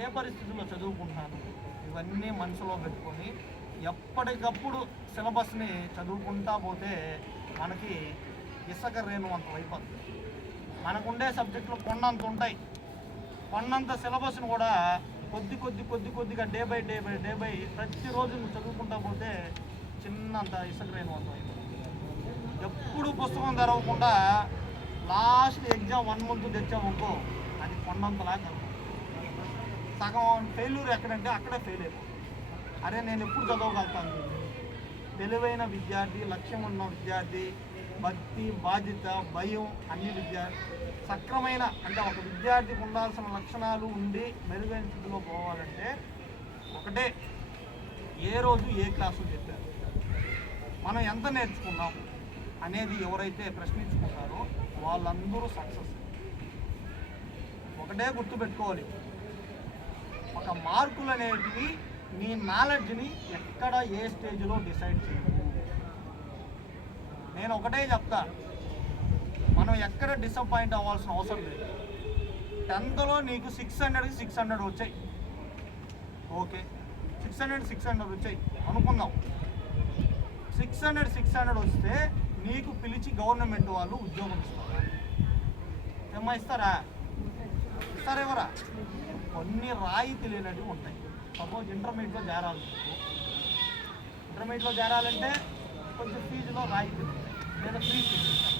ఏ పరిస్థితుల్లో చదువుకుంటున్నాను, ఇవన్నీ మనసులో పెట్టుకొని ఎప్పటికప్పుడు సిలబస్ని చదువుకుంటా పోతే మనకి ఇసుక రేణు అంత అయిపోతుంది. మనకుండే సబ్జెక్టులు కొండంత ఉంటాయి. కొండంత సిలబస్ను కూడా కొద్దిగా డే బై ప్రతిరోజు నువ్వు చదువుకుంటా పోతే చిన్నంత ఇసుక రేణు అంత అయిపోతుంది. ఎప్పుడు పుస్తకం తెరవకుండా లాస్ట్ ఎగ్జామ్ 1 month తెచ్చామనుకో, అది కొండంతలాగా సగం ఫెయిల్యూర్ ఎక్కడంటే అక్కడే ఫెయిల్ అయిపోతుంది. అరే నేను ఎప్పుడు చదవగలుగుతాను? తెలివైన విద్యార్థి, లక్ష్యం ఉన్న విద్యార్థి, భక్తి, బాధ్యత, భయం అన్ని విద్యార్థి సక్రమైన అంటే ఒక విద్యార్థికి ఉండాల్సిన లక్షణాలు ఉండి మెరుగైన స్థితిలో పోవాలంటే ఒకటే, ఏ రోజు ఏ క్లాసు చెప్పారు, మనం ఎంత నేర్చుకున్నాం అనేది ఎవరైతే ప్రశ్నించుకుంటారో వాళ్ళందరూ సక్సెస్. ఒకటే గుర్తుపెట్టుకోవాలి, ఒక మార్కులు అనేటివి నీ నాలెడ్జ్ని ఎక్కడ ఏ స్టేజ్లో డిసైడ్ చేయదు. నేను ఒకటే చెప్తా, మనం ఎక్కడ డిసప్పాయింట్ అవ్వాల్సిన అవసరం లేదు. 10thలో నీకు 600కి 600 వచ్చాయి, ఓకే 600 వచ్చాయి అనుకుందాం. 600 వస్తే నీకు పిలిచి గవర్నమెంట్ వాళ్ళు ఉద్యోగం ఇస్తారు. ఇస్తారా? ఇస్తారెవరా? కొన్ని రాయితీలు అనేవి ఉంటాయి. సపోజ్ ఇంటర్మీడియట్లో చేరాలి, ఇంటర్మీడియట్లో చేరాలంటే కొంచెం ఫీజులో రాయితీలు ఉంటాయి, లేదా ఫ్రీ సీట్.